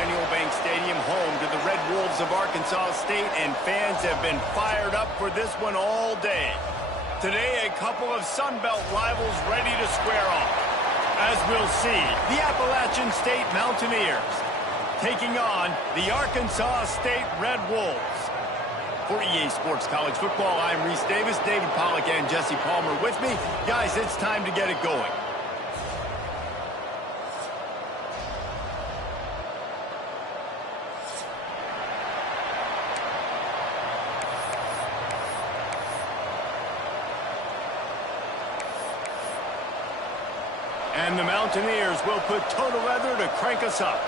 Centennial Bank Stadium, home to the Red Wolves of Arkansas State, and fans have been fired up for this one all day. Today, a couple of Sun Belt rivals ready to square off. As we'll see, the Appalachian State Mountaineers taking on the Arkansas State Red Wolves. For EA Sports College Football, I'm Reese Davis, David Pollack, and Jesse Palmer with me. Guys, it's time to get it going. And the Mountaineers will put toe to leather to crank us up.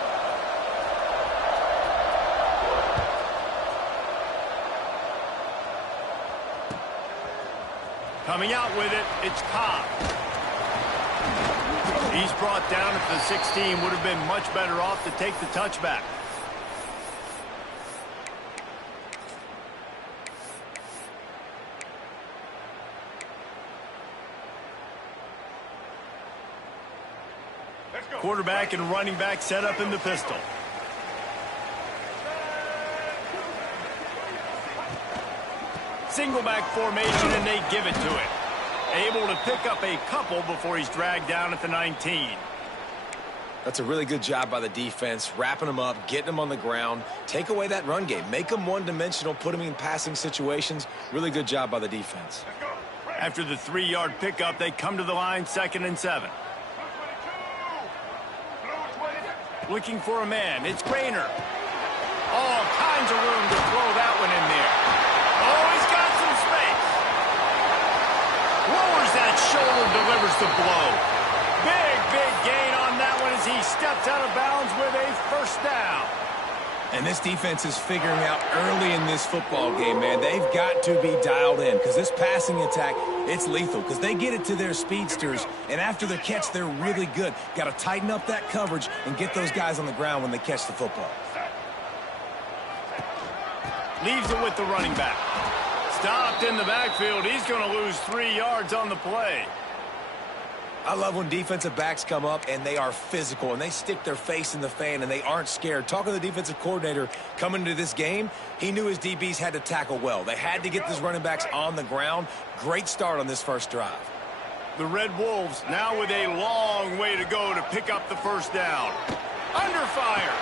Coming out with it, it's Cobb. He's brought down at the 16. Would have been much better off to take the touchback. Quarterback and running back set up in the pistol. Single back formation, and they give it to him. Able to pick up a couple before he's dragged down at the 19. That's a really good job by the defense, wrapping them up, getting them on the ground, take away that run game, make them one-dimensional, put them in passing situations. Really good job by the defense. After the 3-yard pickup, they come to the line, 2nd and 7. Looking for a man. It's Grainer. All kinds of room to throw that one in there. Oh, he's got some space. Lowers that shoulder, delivers the blow. Big gain on that one as he steps out of bounds with a first down. And this defense is figuring out early in this football game, man. They've got to be dialed in because this passing attack, it's lethal because they get it to their speedsters, and after the catch, they're really good. Got to tighten up that coverage and get those guys on the ground when they catch the football. Leaves it with the running back. Stopped in the backfield. He's going to lose 3 yards on the play. I love when defensive backs come up and they are physical and they stick their face in the fan and they aren't scared. Talking to the defensive coordinator coming into this game, he knew his DBs had to tackle well. They had to get these running backs on the ground. Great start on this first drive. The Red Wolves now with a long way to go to pick up the first down. Under fire.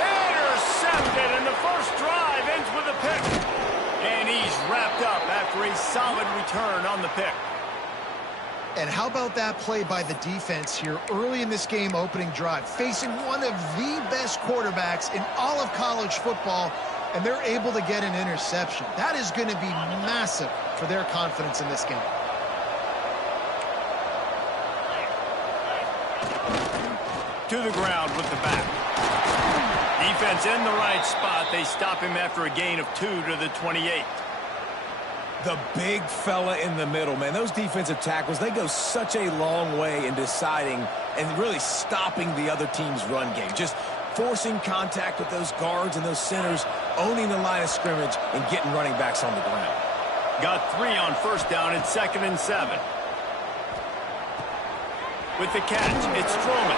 Intercepted, and the first drive ends with a pick. And he's wrapped up after a solid return on the pick. And how about that play by the defense here early in this game opening drive, facing one of the best quarterbacks in all of college football, and they're able to get an interception. That is going to be massive for their confidence in this game. To the ground with the back. Defense in the right spot. They stop him after a gain of 2 to the 28. The big fella in the middle, man. Those defensive tackles, they go such a long way in deciding and really stopping the other team's run game. Just forcing contact with those guards and those centers, owning the line of scrimmage, and getting running backs on the ground. Got 3 on first down at 2nd and 7. With the catch, it's Stroman.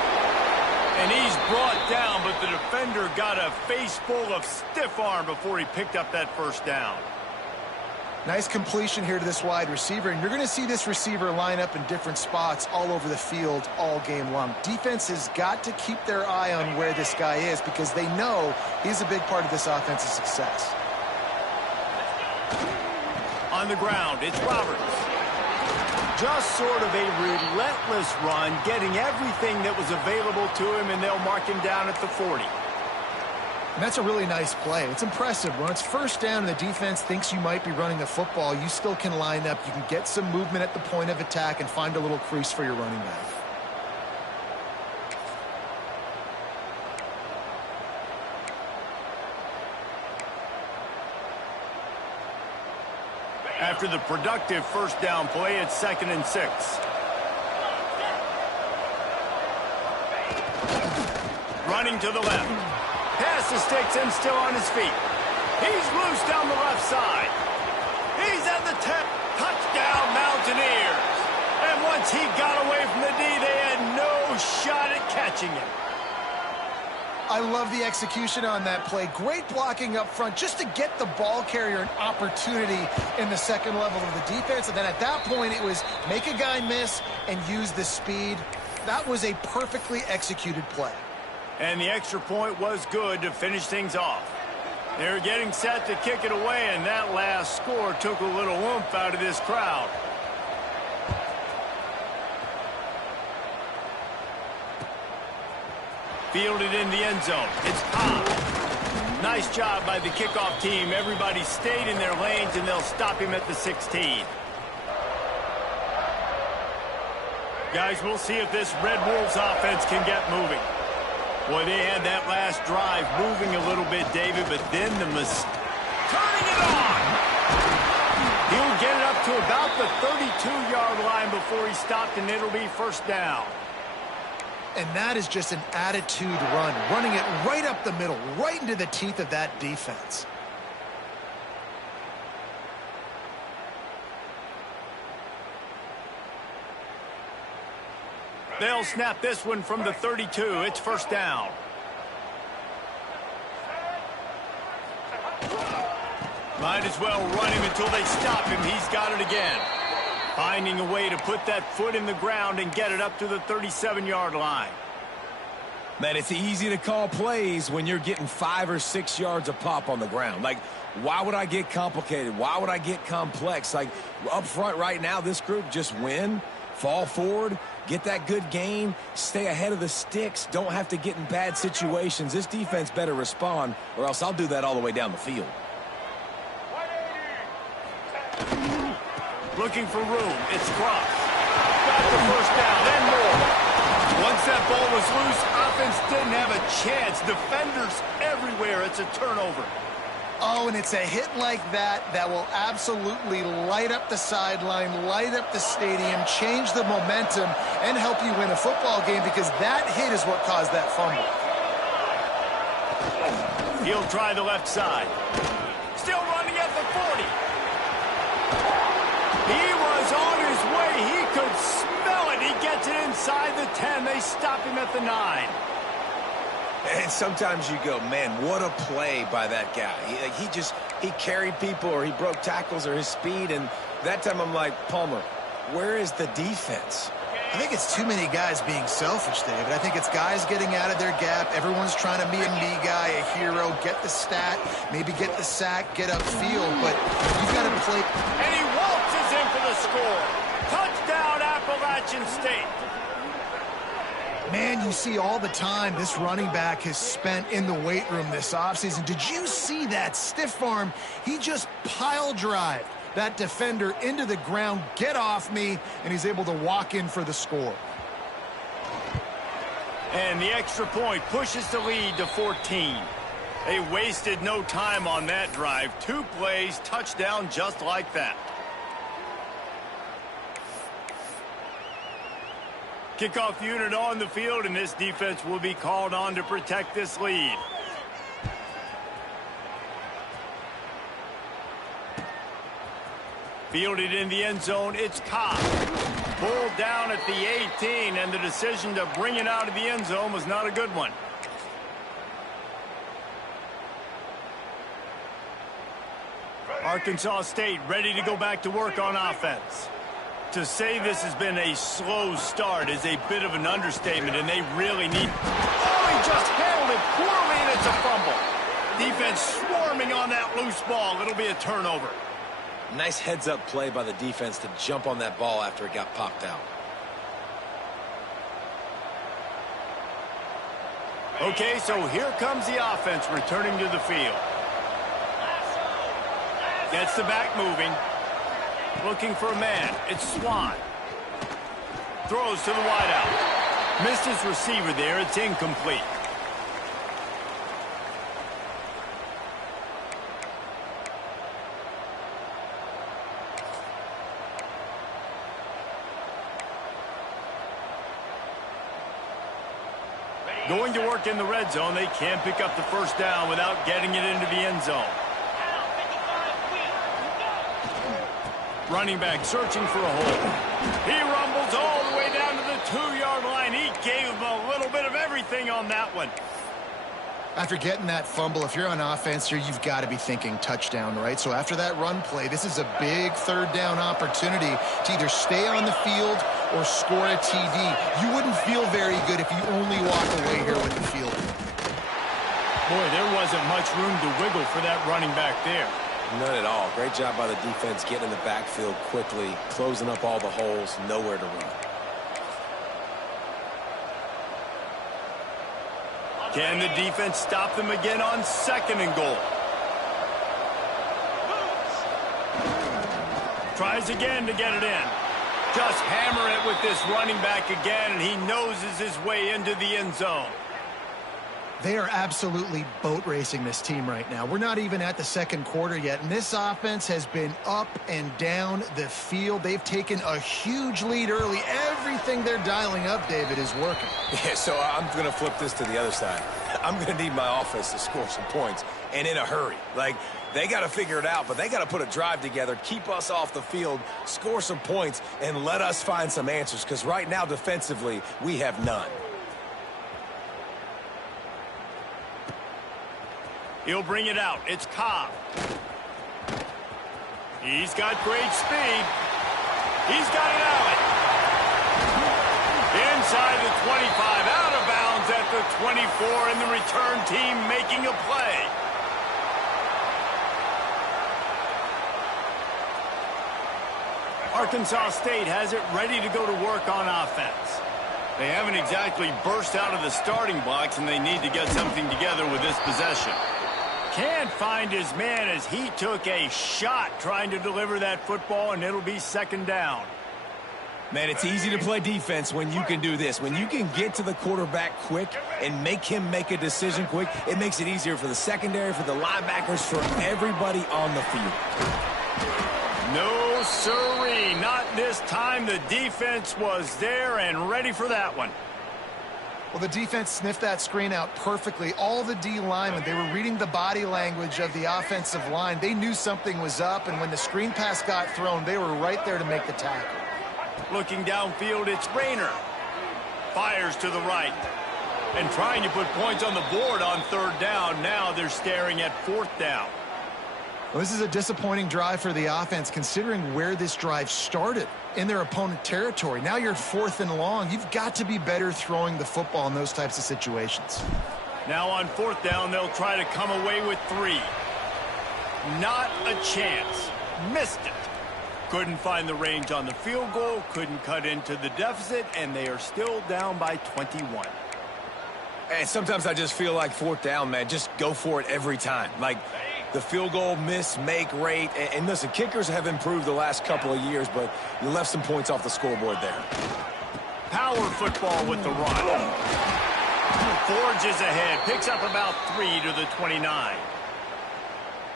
And he's brought down, but the defender got a face full of stiff arm before he picked up that first down. Nice completion here to this wide receiver, and you're going to see this receiver line up in different spots all over the field all game long. Defense has got to keep their eye on where this guy is because they know he's a big part of this offensive success. On the ground, it's Roberts. Just sort of a relentless run, getting everything that was available to him, and they'll mark him down at the 40. And that's a really nice play. It's impressive. When it's first down and the defense thinks you might be running the football, you still can line up. You can get some movement at the point of attack and find a little crease for your running back. After the productive first down play, it's 2nd and 6. Running to the left. Pass to Sticks and still on his feet. He's loose down the left side. He's at the 10. Touchdown, Mountaineers. And once he got away from the D, they had no shot at catching him. I love the execution on that play. Great blocking up front just to get the ball carrier an opportunity in the second level of the defense. And then at that point, it was make a guy miss and use the speed. That was a perfectly executed play. And the extra point was good to finish things off. They're getting set to kick it away, and that last score took a little oomph out of this crowd. Fielded in the end zone. It's Cobb. Nice job by the kickoff team. Everybody stayed in their lanes, and they'll stop him at the 16. Guys, we'll see if this Red Wolves offense can get moving. Boy, they had that last drive moving a little bit, David, but then turning it on! He'll get it up to about the 32-yard line before he stopped, and it'll be first down. And that is just an attitude run, running it right up the middle, right into the teeth of that defense. They'll snap this one from the 32. It's first down. Might as well run him until they stop him. He's got it again. Finding a way to put that foot in the ground and get it up to the 37-yard line. Man, it's easy to call plays when you're getting 5 or 6 yards a pop on the ground. Like, why would I get complicated? Why would I get complex? Like, up front right now, this group just win, fall forward, get that good gain, stay ahead of the sticks, don't have to get in bad situations. This defense better respond, or else I'll do that all the way down the field. Looking for room. It's Cross. Got the first down and more. Once that ball was loose, offense didn't have a chance. Defenders everywhere. It's a turnover. Oh, and it's a hit like that that will absolutely light up the sideline, light up the stadium, change the momentum, and help you win a football game because that hit is what caused that fumble. He'll try the left side. Still running at the 40. He was on his way. He could smell it. He gets it inside the 10. They stop him at the 9. And sometimes you go, man, what a play by that guy. He carried people or he broke tackles or his speed. And that time I'm like, Palmer, where is the defense? I think it's too many guys being selfish, David. I think it's guys getting out of their gap. Everyone's trying to be a me guy, a hero, get the stat, maybe get the sack, get upfield. But you've got to play. And he waltzes in for the score. Touchdown, Appalachian State. Man, you see all the time this running back has spent in the weight room this offseason. Did you see that stiff arm? He just pile drived that defender into the ground, get off me, and he's able to walk in for the score. And the extra point pushes the lead to 14. They wasted no time on that drive. 2 plays, touchdown just like that. Kickoff unit on the field, and this defense will be called on to protect this lead. Fielded in the end zone, it's Cobb. Pulled down at the 18, and the decision to bring it out of the end zone was not a good one. Arkansas State ready to go back to work on offense. To say this has been a slow start is a bit of an understatement, and they really need... Oh, he just handled it poorly, and it's a fumble. Defense swarming on that loose ball. It'll be a turnover. Nice heads-up play by the defense to jump on that ball after it got popped out. Okay, so here comes the offense returning to the field. Gets the back moving. Looking for a man. It's Swan. Throws to the wideout. Missed his receiver there. It's incomplete. Going to work in the red zone. They can't pick up the first down without getting it into the end zone. Running back searching for a hole. He rumbles all the way down to the 2-yard line. He gave him a little bit of everything on that one. After getting that fumble, if you're on offense here, you've got to be thinking touchdown, right? So after that run play, this is a big third down opportunity to either stay on the field or score a TD. You wouldn't feel very good if you only walk away here with the field. Boy, there wasn't much room to wiggle for that running back there. None at all. Great job by the defense getting in the backfield quickly, closing up all the holes, nowhere to run. Can the defense stop them again on 2nd and goal? Tries again to get it in. Just hammer it with this running back again, and he noses his way into the end zone. They are absolutely boat racing this team right now. We're not even at the 2nd quarter yet, and this offense has been up and down the field. They've taken a huge lead early. Everything they're dialing up, David, is working. Yeah, so I'm going to flip this to the other side. I'm going to need my offense to score some points, and in a hurry. Like, they got to figure it out, but they got to put a drive together, keep us off the field, score some points, and let us find some answers, because right now, defensively, we have none. He'll bring it out. It's Cobb. He's got great speed. He's got it out. Inside the 25, out of bounds at the 24, and the return team making a play. Arkansas State has it ready to go to work on offense. They haven't exactly burst out of the starting blocks, and they need to get something together with this possession. Can't find his man as he took a shot trying to deliver that football, and it'll be 2nd down. Man, it's easy to play defense when you can do this. When you can get to the quarterback quick and make him make a decision quick, it makes it easier for the secondary, for the linebackers, for everybody on the field. No siree, not this time. The defense was there and ready for that one. Well, the defense sniffed that screen out perfectly. All the D linemen, they were reading the body language of the offensive line. They knew something was up, and when the screen pass got thrown, they were right there to make the tackle. Looking downfield, it's Rayner. Fires to the right. And trying to put points on the board on 3rd down. Now they're staring at 4th down. Well, this is a disappointing drive for the offense, considering where this drive started in their opponent territory. Now you're at 4th and long. You've got to be better throwing the football in those types of situations. Now on 4th down, they'll try to come away with 3. Not a chance. Missed it. Couldn't find the range on the field goal, couldn't cut into the deficit, and they are still down by 21. And sometimes I just feel like 4th down, man, just go for it every time. Like, the field goal miss, make rate. And listen, kickers have improved the last couple of years, but you left some points off the scoreboard there. Power football with the run. Forges ahead, picks up about 3 to the 29.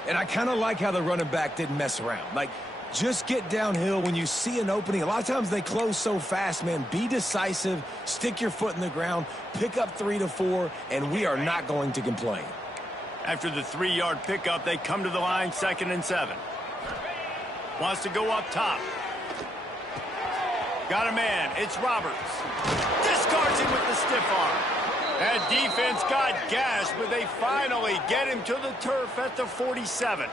And I kind of like how the running back didn't mess around. Like, just get downhill when you see an opening. A lot of times they close so fast, man. Be decisive, stick your foot in the ground, pick up 3 to 4, and we are not going to complain. After the 3-yard pickup, they come to the line, 2nd and 7. Wants to go up top. Got a man. It's Roberts. Discards him with the stiff arm. That defense got gashed, but they finally get him to the turf at the 47.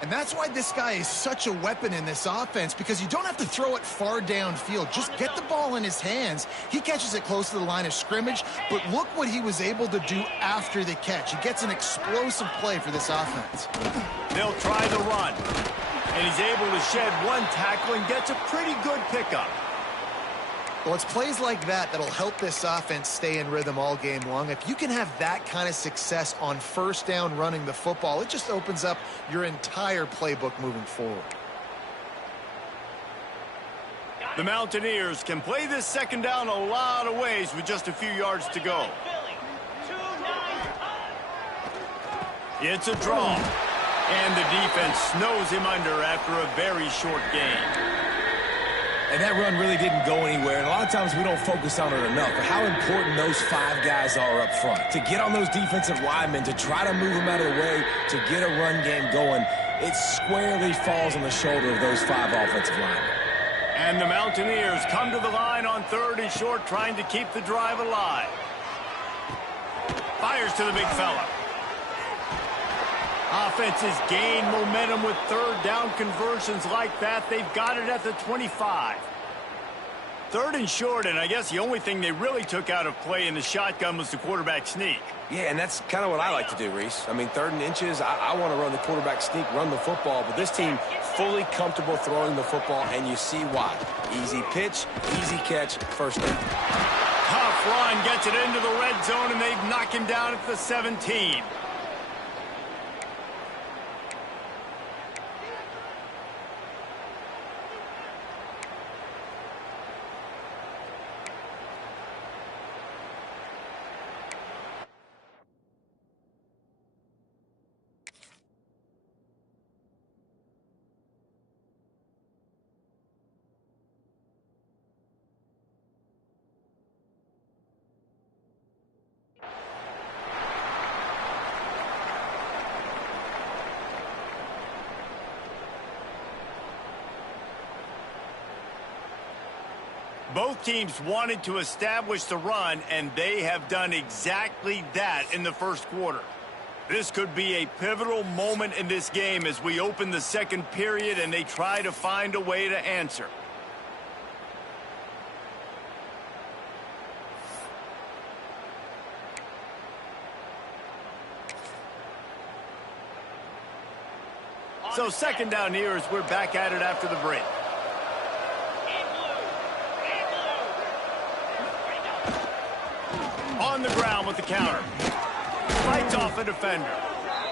And that's why this guy is such a weapon in this offense, because you don't have to throw it far downfield. Just get the ball in his hands. He catches it close to the line of scrimmage, but look what he was able to do after the catch. He gets an explosive play for this offense. They'll try the run, and he's able to shed 1 tackle and gets a pretty good pickup. Well, it's plays like that that'll help this offense stay in rhythm all game long. If you can have that kind of success on 1st down running the football, it just opens up your entire playbook moving forward. The Mountaineers can play this 2nd down a lot of ways with just a few yards to go. It's a draw, and the defense snows him under after a very short game. And that run really didn't go anywhere. And a lot of times we don't focus on it enough. But how important those 5 guys are up front. To get on those defensive linemen, to try to move them out of the way, to get a run game going, it squarely falls on the shoulder of those 5 offensive linemen. And the Mountaineers come to the line on 3rd and short, trying to keep the drive alive. Fires Here's to the big fella. Offenses gain momentum with third down conversions like that. They've got it at the 25. Third and short, and I guess the only thing they really took out of play in the shotgun was the quarterback sneak. Yeah, and that's kind of what I like to do, Reese. I mean, third and inches, I want to run the quarterback sneak, run the football, but this team fully comfortable throwing the football, and you see why. Easy pitch, easy catch, first down. Tough run, gets it into the red zone, and they knock him down at the 17. Both teams wanted to establish the run, and they have done exactly that in the first quarter. This could be a pivotal moment in this game as we open the second period and they try to find a way to answer. So second down here as we're back at it after the break. On the ground with the counter. Fights off a defender.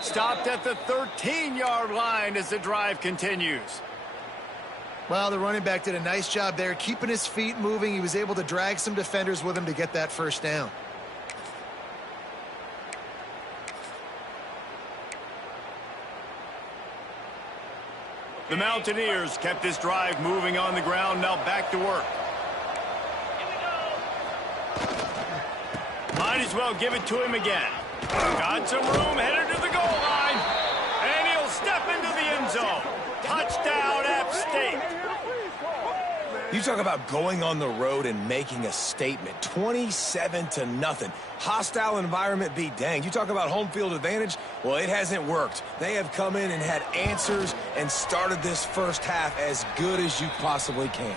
Stopped at the 13-yard line as the drive continues. Well, the running back did a nice job there, keeping his feet moving. He was able to drag some defenders with him to get that first down. The Mountaineers kept this drive moving on the ground, now back to work. Might as well give it to him again. Got some room, headed to the goal line. And he'll step into the end zone. Touchdown, App State. You talk about going on the road and making a statement. 27-0. Hostile environment be danged. You talk about home field advantage. Well, it hasn't worked. They have come in and had answers and started this first half as good as you possibly can.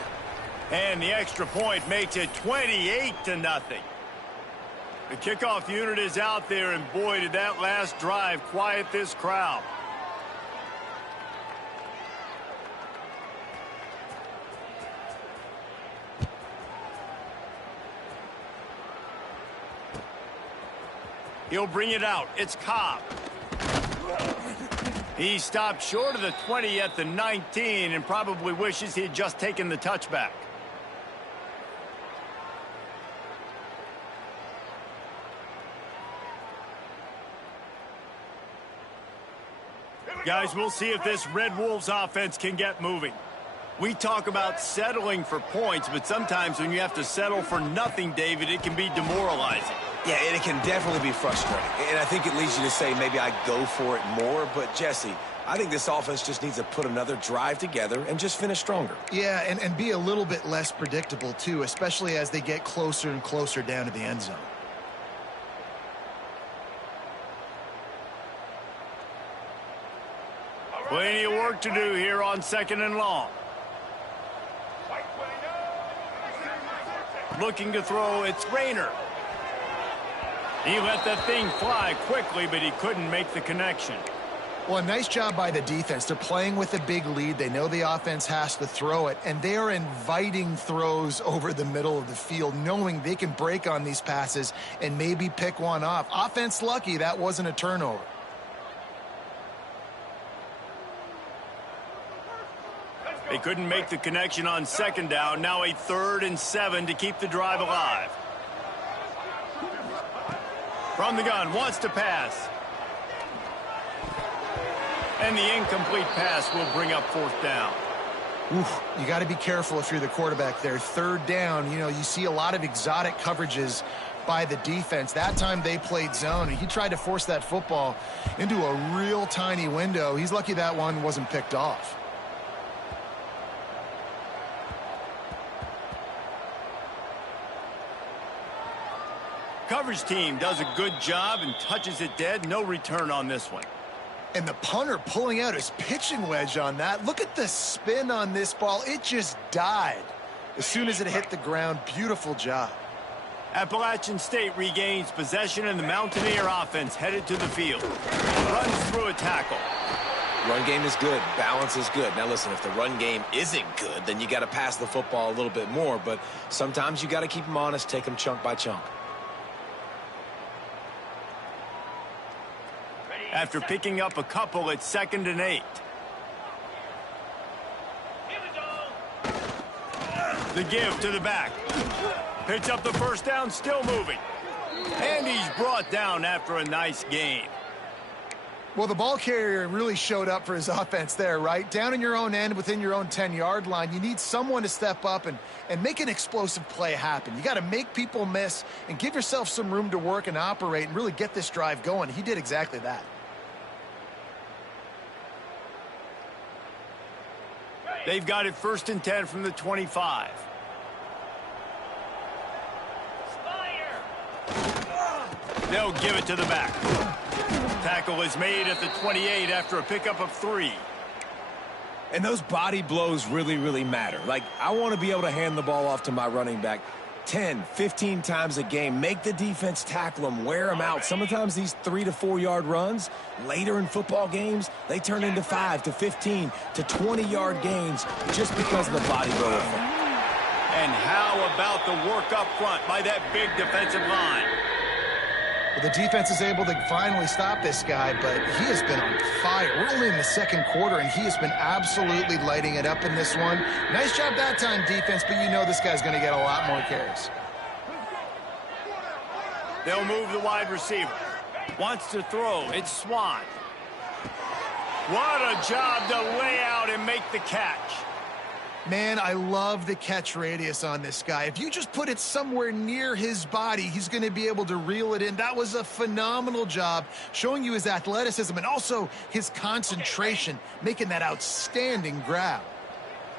And the extra point makes it 28-0. The kickoff unit is out there, and boy, did that last drive quiet this crowd. He'll bring it out. It's Cobb. He stopped short of the 20 at the 19 and probably wishes he had just taken the touchback. Guys, we'll see if this Red Wolves offense can get moving. We talk about settling for points, but sometimes when you have to settle for nothing, David, it can be demoralizing. Yeah, and it can definitely be frustrating. And I think it leads you to say maybe I go for it more. But, Jesse, I think this offense just needs to put another drive together and just finish stronger. Yeah, and be a little bit less predictable, too, especially as they get closer and closer down to the end zone. Plenty of work to do here on second and long. Looking to throw, it's Rayner. He let that thing fly quickly, but he couldn't make the connection. Well, a nice job by the defense. They're playing with a big lead. They know the offense has to throw it, and they are inviting throws over the middle of the field, knowing they can break on these passes and maybe pick one off. Offense lucky that wasn't a turnover. They couldn't make the connection on second down. Now a 3rd and 7 to keep the drive alive. From the gun, wants to pass. And the incomplete pass will bring up 4th down. Oof, you got to be careful if you're the quarterback there. 3rd down, you see a lot of exotic coverages by the defense. That time they played zone, and he tried to force that football into a real tiny window. He's lucky that one wasn't picked off. coverage team does a good job and touches it dead. No return on this one. And the punter pulling out his pitching wedge on that. Look at the spin on this ball. It just died as soon as it hit the ground. Beautiful job. Appalachian State regains possession, and the Mountaineer offense headed to the field. Runs through a tackle. Run game is good. Balance is good. Now, listen, if the run game isn't good, then you got to pass the football a little bit more. But sometimes you got to keep them honest, take them chunk by chunk. After picking up a couple, it's 2nd and 8. The give to the back. Picks up the first down, still moving. And he's brought down after a nice gain. Well, the ball carrier really showed up for his offense there, right? Down in your own end, within your own 10-yard line, you need someone to step up and make an explosive play happen. You got to make people miss and give yourself some room to work and operate and really get this drive going. He did exactly that. They've got it 1st and 10 from the 25. They'll give it to the back. Tackle is made at the 28 after a pickup of 3. And those body blows really, really matter. Like, I want to be able to hand the ball off to my running back 10, 15 times a game. Make the defense tackle them, wear them out. Sometimes these 3 to 4 yard runs, later in football games, they turn into 5 to 15 to 20 yard gains just because of the body blow effect. And how about the work up front by that big defensive line? Well, the defense is able to finally stop this guy, but he has been on fire. We're only in the 2nd quarter, and he has been absolutely lighting it up in this one. Nice job that time, defense, but you know this guy's going to get a lot more carries. They'll move the wide receiver. Wants to throw. It's Swan. What a job to lay out and make the catch. Man, I love the catch radius on this guy. If you just put it somewhere near his body, he's going to be able to reel it in. That was a phenomenal job, showing you his athleticism and also his concentration, making that outstanding grab.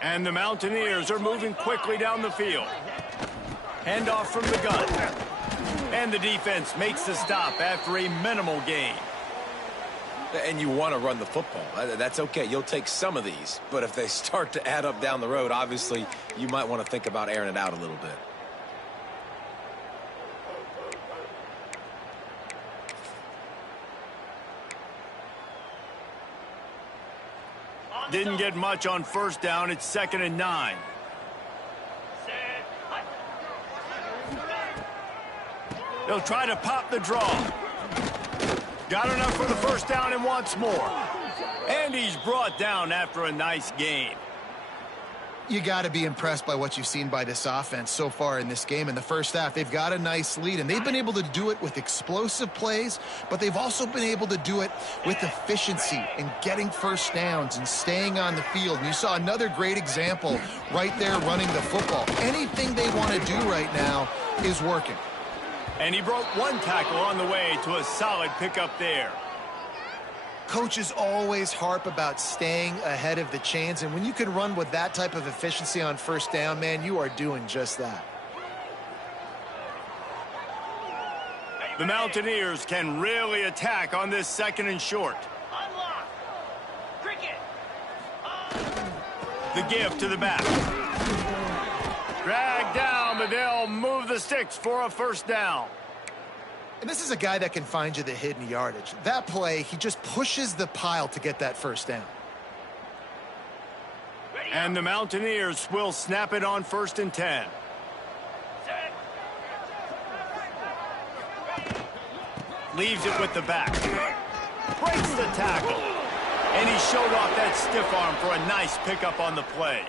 And the Mountaineers are moving quickly down the field. Handoff from the gun. And the defense makes the stop after a minimal gain. And you want to run the football. That's okay. You'll take some of these. But if they start to add up down the road, obviously, you might want to think about airing it out a little bit. Didn't get much on 1st down. It's 2nd and 9. They'll try to pop the draw. Got enough for the 1st down and wants more. And he's brought down after a nice gain. You got to be impressed by what you've seen by this offense so far in this game. In the first half, they've got a nice lead, and they've been able to do it with explosive plays, but they've also been able to do it with efficiency and getting 1st downs and staying on the field. And you saw another great example right there running the football. Anything they want to do right now is working. And he broke 1 tackle on the way to a solid pickup there. Coaches always harp about staying ahead of the chains, and when you can run with that type of efficiency on 1st down, man, you are doing just that. The Mountaineers can really attack on this 2nd and short. The give to the back. Drag down, but they'll move the sticks for a 1st down. And this is a guy that can find you the hidden yardage. That play, he just pushes the pile to get that 1st down. And the Mountaineers will snap it on 1st and 10. Leaves it with the back. Breaks the tackle. And he showed off that stiff arm for a nice pickup on the play.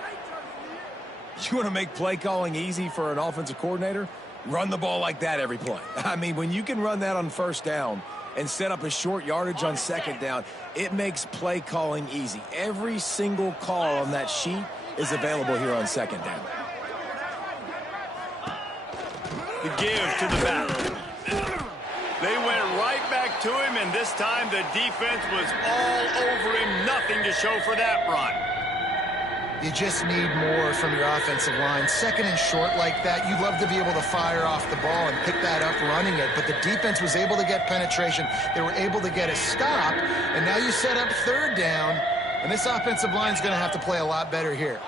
You want to make play calling easy for an offensive coordinator? Run the ball like that every play. I mean, when you can run that on 1st down and set up a short yardage on 2nd down, it makes play calling easy. Every single call on that sheet is available here on 2nd down. The give to the back. They went right back to him, and this time the defense was all over him. Nothing to show for that run. You just need more from your offensive line. Second and short like that, you'd love to be able to fire off the ball and pick that up running it, but the defense was able to get penetration. They were able to get a stop, and now you set up third down, and this offensive line is going to have to play a lot better here.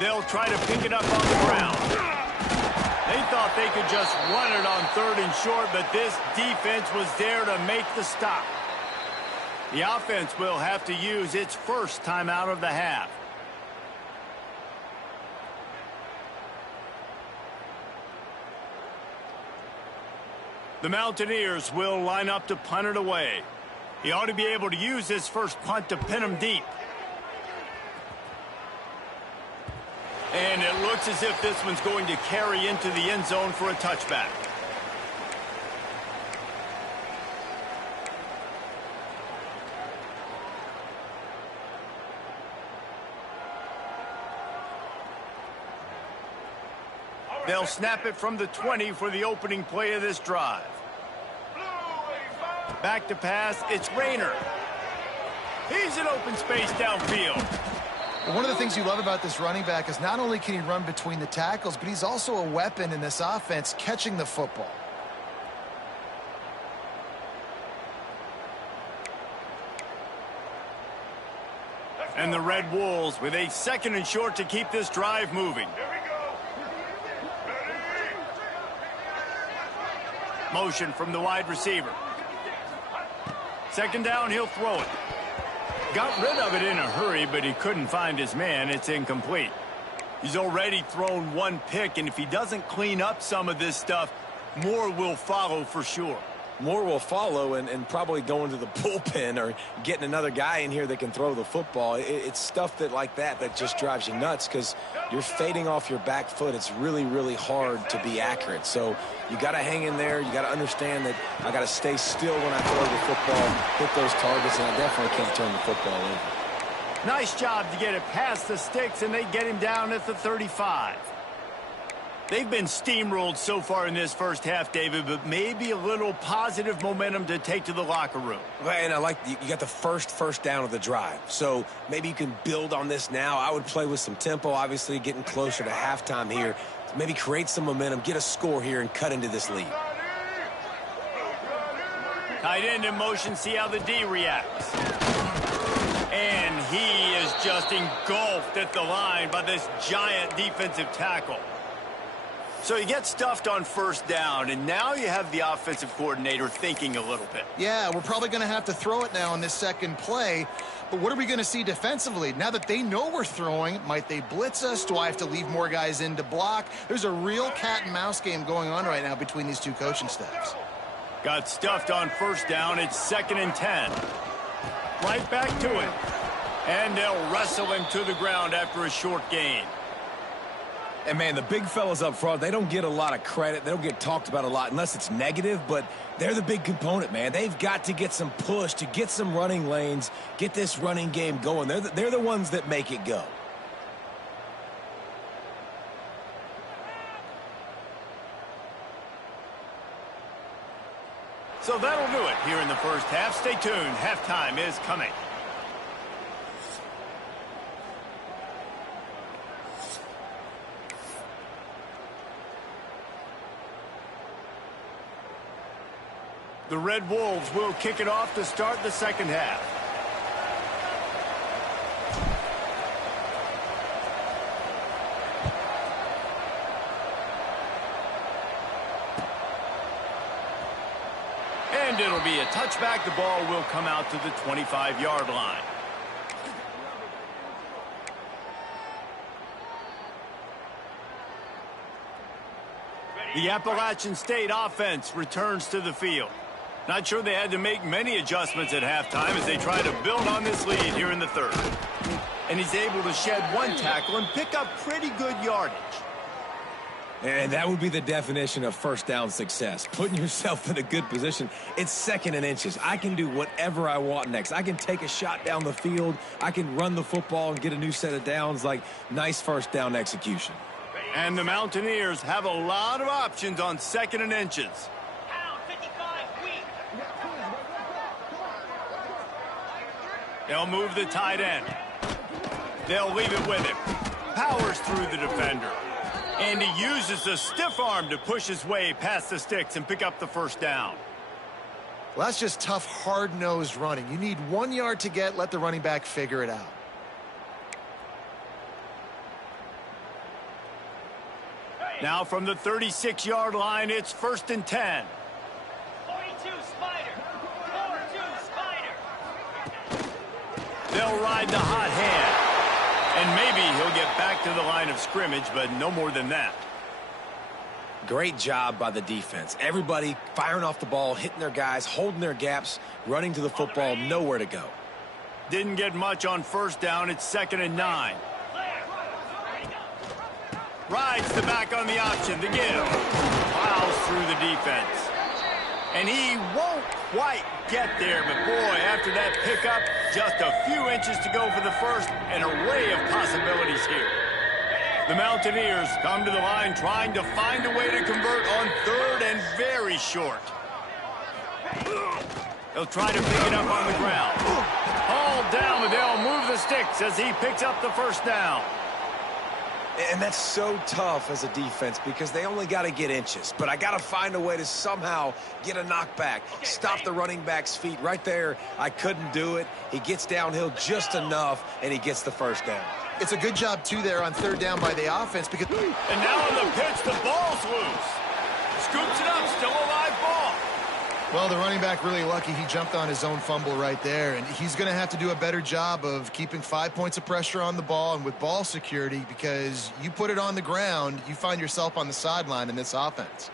They'll try to pick it up on the ground. They thought they could just run it on third and short, but this defense was there to make the stop. The offense will have to use its first timeout of the half. The Mountaineers will line up to punt it away. He ought to be able to use his first punt to pin him deep. And it looks as if this one's going to carry into the end zone for a touchback. They'll snap it from the 20 for the opening play of this drive. Back to pass, it's Rayner. He's in open space downfield. One of the things you love about this running back is not only can he run between the tackles, but he's also a weapon in this offense catching the football. And the Red Wolves with a second and short to keep this drive moving. Motion from the wide receiver. Second down, he'll throw it. Got rid of it in a hurry, but he couldn't find his man. It's incomplete. He's already thrown one pick, and if he doesn't clean up some of this stuff, more will follow for sure. More will follow, and probably going to the bullpen or getting another guy in here that can throw the football. It's stuff like that just drives you nuts because you're fading off your back foot. It's really, really hard to be accurate. So you got to hang in there. You got to understand that I got to stay still when I throw the football, hit those targets, and I definitely can't turn the football over. Nice job to get it past the sticks, and they get him down at the 35. They've been steamrolled so far in this first half, David, but maybe a little positive momentum to take to the locker room. And I like you got the first down of the drive. So maybe you can build on this now. I would play with some tempo, obviously getting closer to halftime here. Maybe create some momentum, get a score here, and cut into this lead. Tight end in motion, see how the D reacts. And he is just engulfed at the line by this giant defensive tackle. So you get stuffed on first down, and now you have the offensive coordinator thinking a little bit. Yeah, we're probably going to have to throw it now in this second play. But what are we going to see defensively? Now that they know we're throwing, might they blitz us? Do I have to leave more guys in to block? There's a real cat and mouse game going on right now between these two coaching staffs. Got stuffed on first down. It's 2nd and 10. Right back to it. And they'll wrestle him to the ground after a short gain. And, man, the big fellas up front, they don't get a lot of credit. They don't get talked about a lot unless it's negative, but they're the big component, man. They've got to get some push, to get some running lanes, get this running game going. They're the ones that make it go. So that'll do it here in the first half. Stay tuned. Halftime is coming. The Red Wolves will kick it off to start the second half. And it'll be a touchback. The ball will come out to the 25-yard line. The Appalachian State offense returns to the field. Not sure they had to make many adjustments at halftime as they try to build on this lead here in the third. And he's able to shed one tackle and pick up pretty good yardage. And that would be the definition of first down success. Putting yourself in a good position. It's 2nd and inches. I can do whatever I want next. I can take a shot down the field. I can run the football and get a new set of downs. Like, nice first down execution. And the Mountaineers have a lot of options on 2nd and inches. They'll move the tight end. They'll leave it with him. Powers through the defender. And he uses the stiff arm to push his way past the sticks and pick up the first down. Well, that's just tough, hard-nosed running. You need 1 yard to get, let the running back figure it out. Now from the 36-yard line, it's 1st and 10. 42 Spider. 4-2 Spider. They'll ride the hot hand. And maybe he'll get back to the line of scrimmage, but no more than that. Great job by the defense. Everybody firing off the ball, hitting their guys, holding their gaps, running to the football, nowhere to go. Didn't get much on 1st down. It's 2nd and 9. Rides the back on the option. The give. Plows through the defense. And he won't quite get there, but boy, after that pickup, just a few inches to go for the first. An array of possibilities here. The Mountaineers come to the line trying to find a way to convert on 3rd and very short. They'll try to pick it up on the ground. Hauled down, but they'll move the sticks as he picks up the first down. And that's so tough as a defense because they only got to get inches. But I got to find a way to somehow get a knockback, stop the running back's feet. Right there, I couldn't do it. He gets downhill just enough, and he gets the first down. It's a good job, too, there on 3rd down by the offense because... And now on the pitch, the ball's loose. Scoops it up, still a live ball. Well, the running back really lucky he jumped on his own fumble right there, and he's going to have to do a better job of keeping 5 points of pressure on the ball and with ball security because you put it on the ground, you find yourself on the sideline in this offense.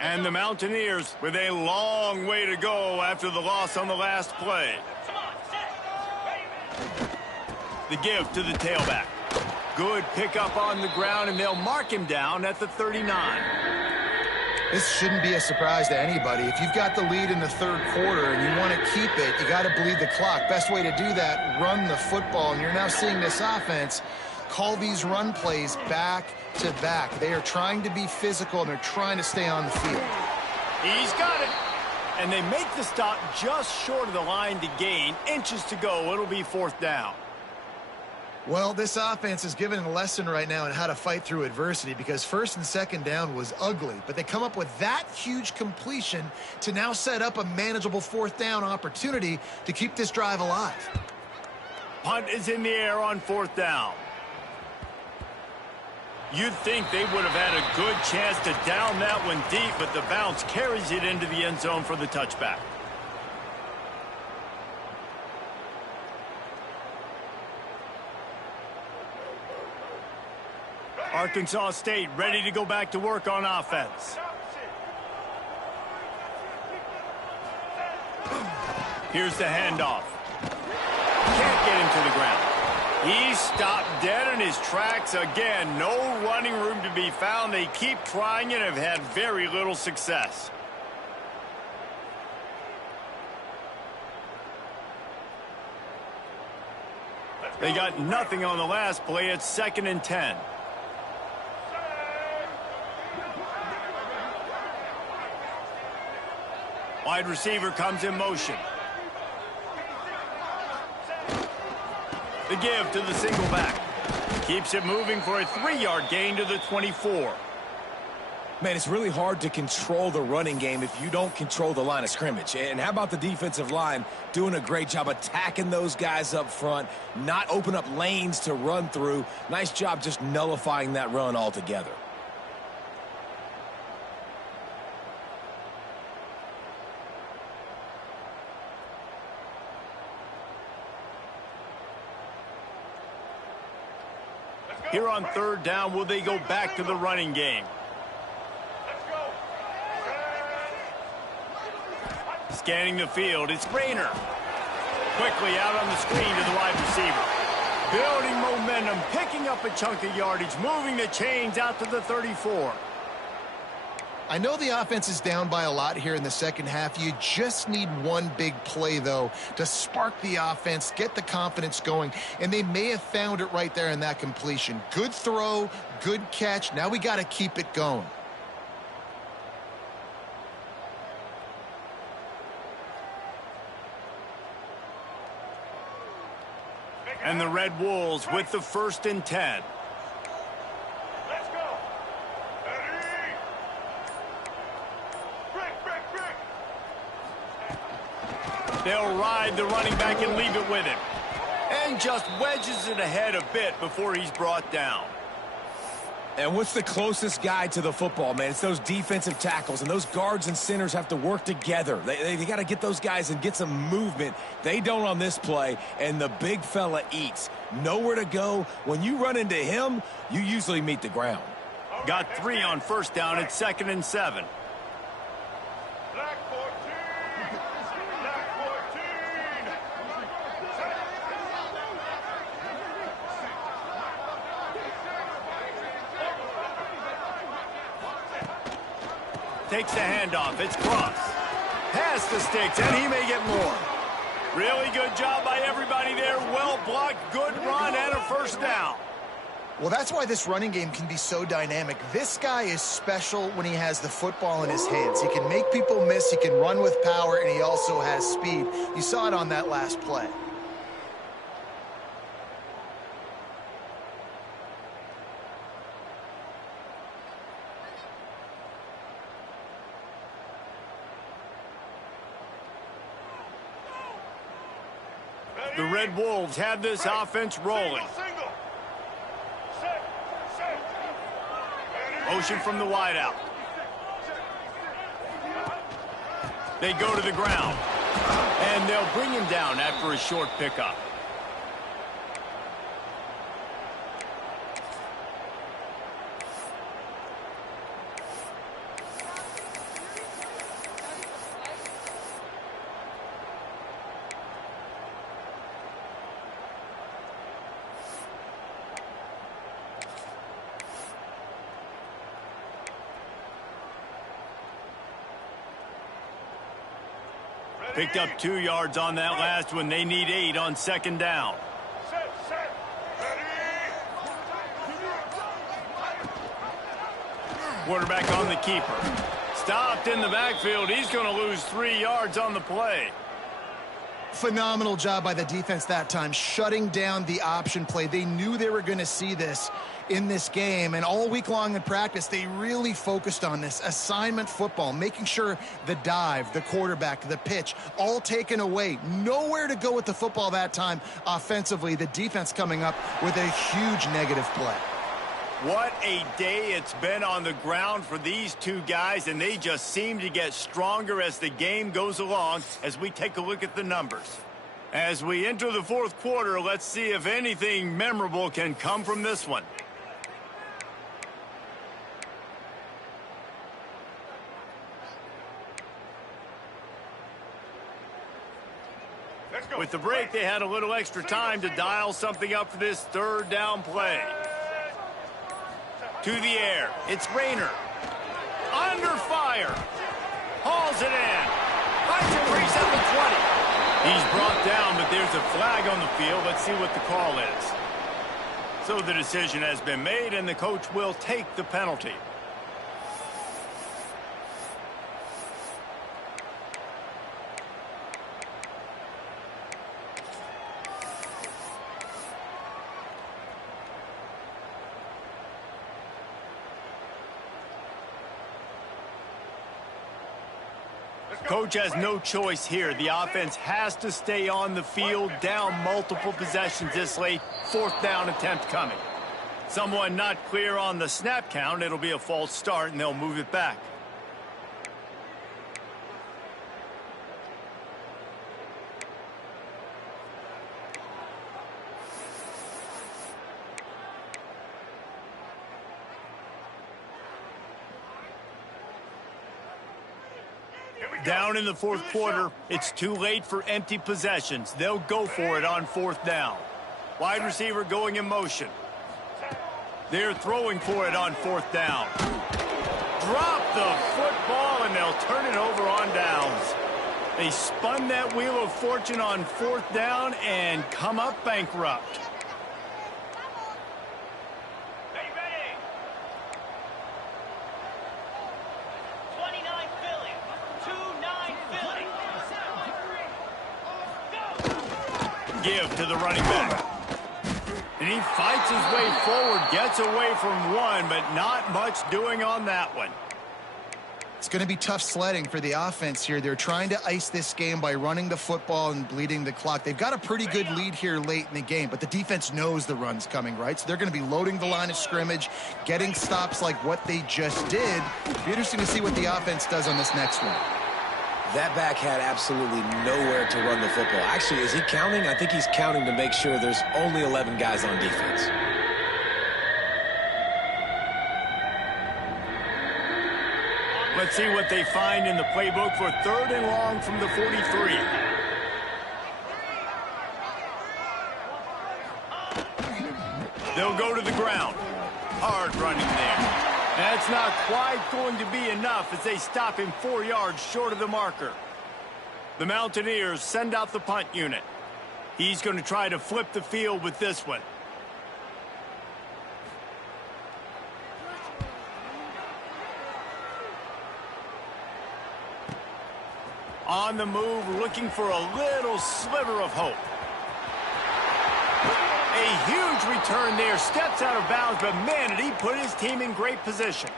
And the Mountaineers with a long way to go after the loss on the last play. The give to the tailback. Good pickup on the ground, and they'll mark him down at the 39. This shouldn't be a surprise to anybody. If you've got the lead in the 3rd quarter and you want to keep it, you got to bleed the clock. Best way to do that, run the football. And you're now seeing this offense call these run plays back to back. They are trying to be physical, and they're trying to stay on the field. He's got it. And they make the stop just short of the line to gain. Inches to go. It'll be 4th down. Well, this offense is given a lesson right now on how to fight through adversity because 1st and 2nd down was ugly, but they come up with that huge completion to now set up a manageable 4th down opportunity to keep this drive alive. Punt is in the air on 4th down. You'd think they would have had a good chance to down that one deep, but the bounce carries it into the end zone for the touchback. Arkansas State ready to go back to work on offense. Here's the handoff. Can't get him to the ground. He's stopped dead in his tracks again. No running room to be found. They keep trying and have had very little success. They got nothing on the last play. It's 2nd and 10. Wide receiver comes in motion. The give to the single back. Keeps it moving for a 3-yard gain to the 24. Man, it's really hard to control the running game if you don't control the line of scrimmage. And how about the defensive line doing a great job attacking those guys up front, not open up lanes to run through. Nice job just nullifying that run altogether. Here on 3rd down, will they go back to the running game? Scanning the field, it's Rayner. Quickly out on the screen to the wide receiver. Building momentum, picking up a chunk of yardage, moving the chains out to the 34. I know the offense is down by a lot here in the second half. You just need one big play, though, to spark the offense, get the confidence going, and they may have found it right there in that completion. Good throw, good catch. Now we got to keep it going. And the Red Wolves with the 1st and 10. Let's go. Ready. Break. They'll ride the running back and leave it with him. And just wedges it ahead a bit before he's brought down. And what's the closest guy to the football, man? It's those defensive tackles, and those guards and centers have to work together. They got to get those guys and get some movement. They don't on this play, and the big fella eats. Nowhere to go. When you run into him, you usually meet the ground. Got 3 on 1st down at 2nd and 7. Black 14. Black 14. Takes the handoff. It's Cross. Past the sticks, and he may get more. Really good job by everybody there. Well blocked, good run, and a 1st down. Well, that's why this running game can be so dynamic. This guy is special when he has the football in his hands. He can make people miss, he can run with power, and he also has speed. You saw it on that last play. The Red Wolves have this offense rolling. Single. Set. Motion from the wideout. They go to the ground. And they'll bring him down after a short pickup. Picked up 2 yards on that last one. They need 8 on 2nd down. Set. Ready. Quarterback on the keeper. Stopped in the backfield. He's going to lose 3 yards on the play. Phenomenal job by the defense that time, shutting down the option play. They knew they were going to see this in this game, and all week long in practice, they really focused on this assignment football, making sure the dive, the quarterback, the pitch, all taken away. Nowhere to go with the football that time offensively. The defense coming up with a huge negative play. What a day it's been on the ground for these 2 guys, and they just seem to get stronger as the game goes along as we take a look at the numbers. As we enter the 4th quarter, let's see if anything memorable can come from this one. Let's go. With the break, they had a little extra time to dial something up for this 3rd down play. To the air. It's Rayner. Under fire. Hauls it in. Finds him where he's at the 20. He's brought down, but there's a flag on the field. Let's see what the call is. So the decision has been made, and the coach will take the penalty. Coach has no choice here. The offense has to stay on the field, down multiple possessions this late. 4th down attempt coming. Someone not clear on the snap count. It'll be a false start, and they'll move it back. Down in the 4th quarter, it's too late for empty possessions. They'll go for it on 4th down. Wide receiver going in motion. They're throwing for it on 4th down. Drop the football, and they'll turn it over on downs. They spun that wheel of fortune on 4th down and come up bankrupt. Give to the running back. And he fights his way forward, gets away from one, but not much doing on that one. It's going to be tough sledding for the offense here. They're trying to ice this game by running the football and bleeding the clock. They've got a pretty good lead here late in the game, but the defense knows the run's coming, right? So they're going to be loading the line of scrimmage, getting stops like what they just did. It'll be interesting to see what the offense does on this next one. That back had absolutely nowhere to run the football. Actually, is he counting? I think he's counting to make sure there's only 11 guys on defense. Let's see what they find in the playbook for 3rd and long from the 43. They'll go to the ground. Hard running there. That's not quite going to be enough as they stop him 4 yards short of the marker. The Mountaineers send out the punt unit. He's going to try to flip the field with this one. On the move, looking for a little sliver of hope. A huge return there, steps out of bounds, but man, did he put his team in great position.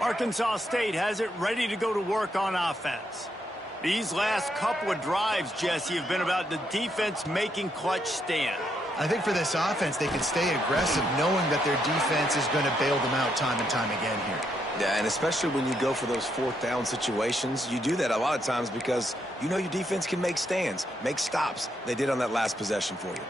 Arkansas State has it ready to go to work on offense. These last couple of drives, Jesse, have been about the defense making clutch stand. I think for this offense, they can stay aggressive knowing that their defense is going to bail them out time and time again here. Yeah, and especially when you go for those 4th down situations, you do that a lot of times because you know your defense can make stands, make stops. They did on that last possession for you.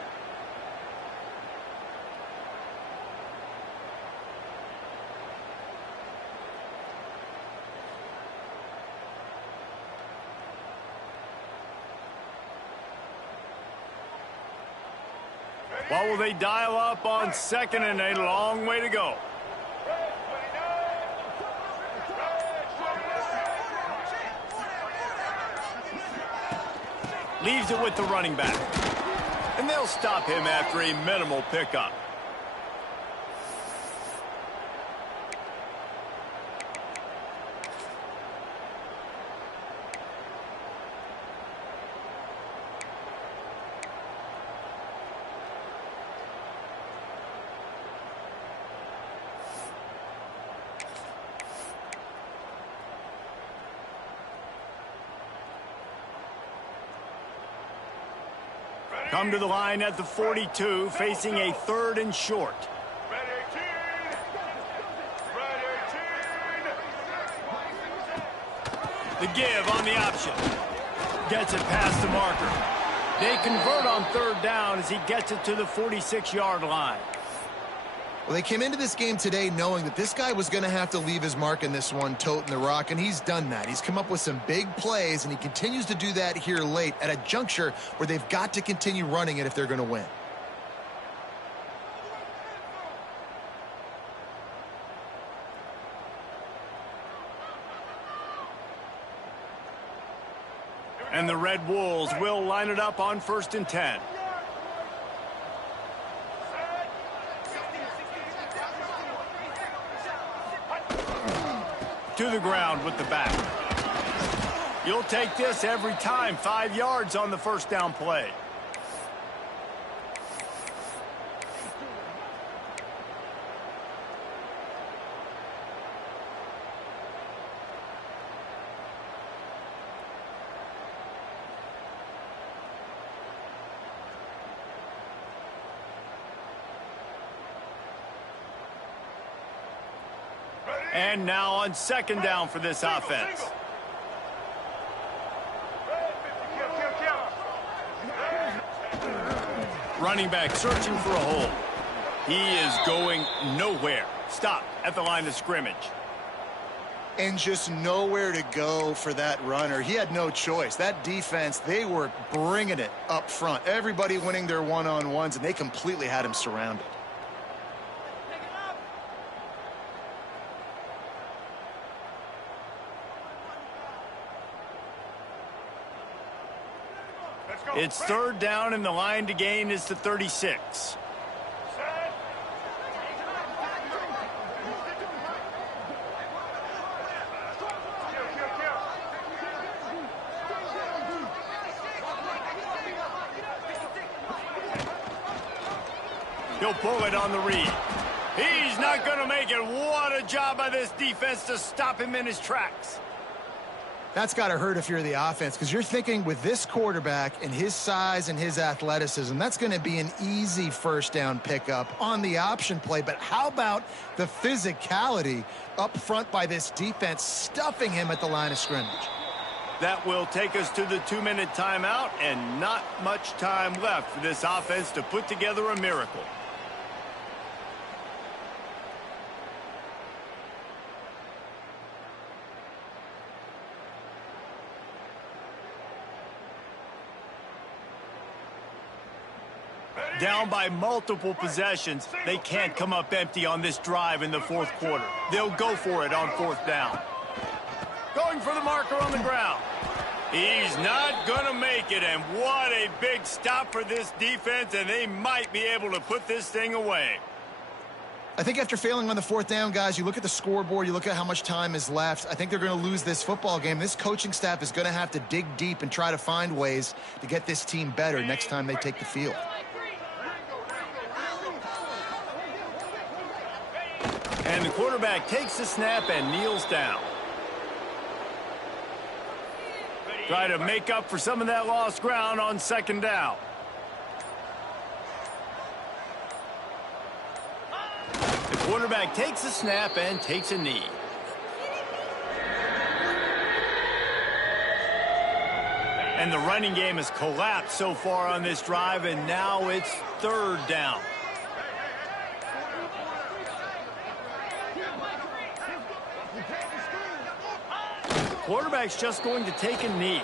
What will they dial up on 2nd and a long way to go? Leaves it with the running back. And they'll stop him after a minimal pickup. Come to the line at the 42, facing a 3rd and short. Red 18! Red 18! The give on the option. Gets it past the marker. They convert on 3rd down as he gets it to the 46-yard line. Well, they came into this game today knowing that this guy was going to have to leave his mark in this one, toting the rock, and he's done that. He's come up with some big plays, and he continues to do that here late at a juncture where they've got to continue running it if they're going to win. And the Red Wolves will line it up on 1st and 10. To the ground with the back. You'll take this every time. 5 yards on the 1st down play. And now on 2nd down for this offense. Running back searching for a hole. He is going nowhere. Stop at the line of scrimmage. And just nowhere to go for that runner. He had no choice. That defense, they were bringing it up front. Everybody winning their one-on-ones, and they completely had him surrounded. It's 3rd down, and the line to gain is the 36. He'll pull it on the read. He's not going to make it. What a job by this defense to stop him in his tracks. That's got to hurt if you're the offense, because you're thinking with this quarterback and his size and his athleticism, that's going to be an easy first down pickup on the option play. But how about the physicality up front by this defense, stuffing him at the line of scrimmage? That will take us to the 2-minute timeout, and not much time left for this offense to put together a miracle. Down by multiple possessions, they can't come up empty on this drive in the fourth quarter. They'll go for it on fourth down. Going for the marker on the ground. He's not going to make it, and what a big stop for this defense, and they might be able to put this thing away. I think after failing on the fourth down, guys, you look at the scoreboard, you look at how much time is left. I think they're going to lose this football game. This coaching staff is going to have to dig deep and try to find ways to get this team better next time they take the field. And the quarterback takes the snap and kneels down. Try to make up for some of that lost ground on second down. The quarterback takes the snap and takes a knee. And the running game has collapsed so far on this drive, and now it's third down. Quarterback's just going to take a knee.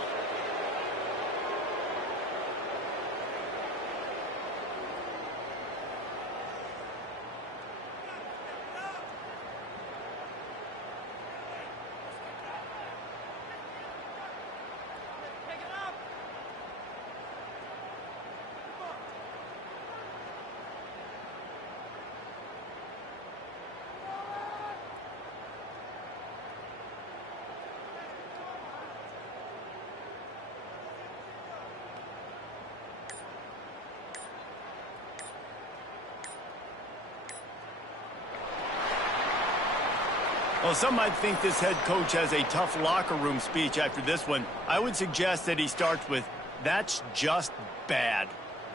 Well, some might think this head coach has a tough locker room speech after this one. I would suggest that he starts with, "That's just bad."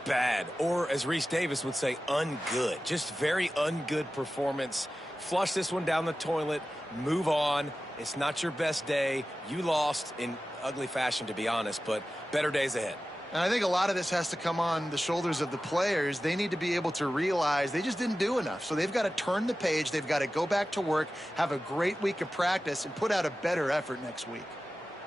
Bad, or as Reese Davis would say, ungood. Just very ungood performance. Flush this one down the toilet, move on. It's not your best day. You lost in ugly fashion, to be honest, but better days ahead. And I think a lot of this has to come on the shoulders of the players. They need to be able to realize they just didn't do enough. So they've got to turn the page. They've got to go back to work, have a great week of practice, and put out a better effort next week.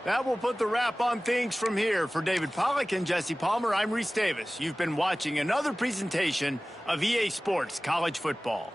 That will put the wrap on things from here. For David Pollack and Jesse Palmer, I'm Reese Davis. You've been watching another presentation of EA Sports College Football.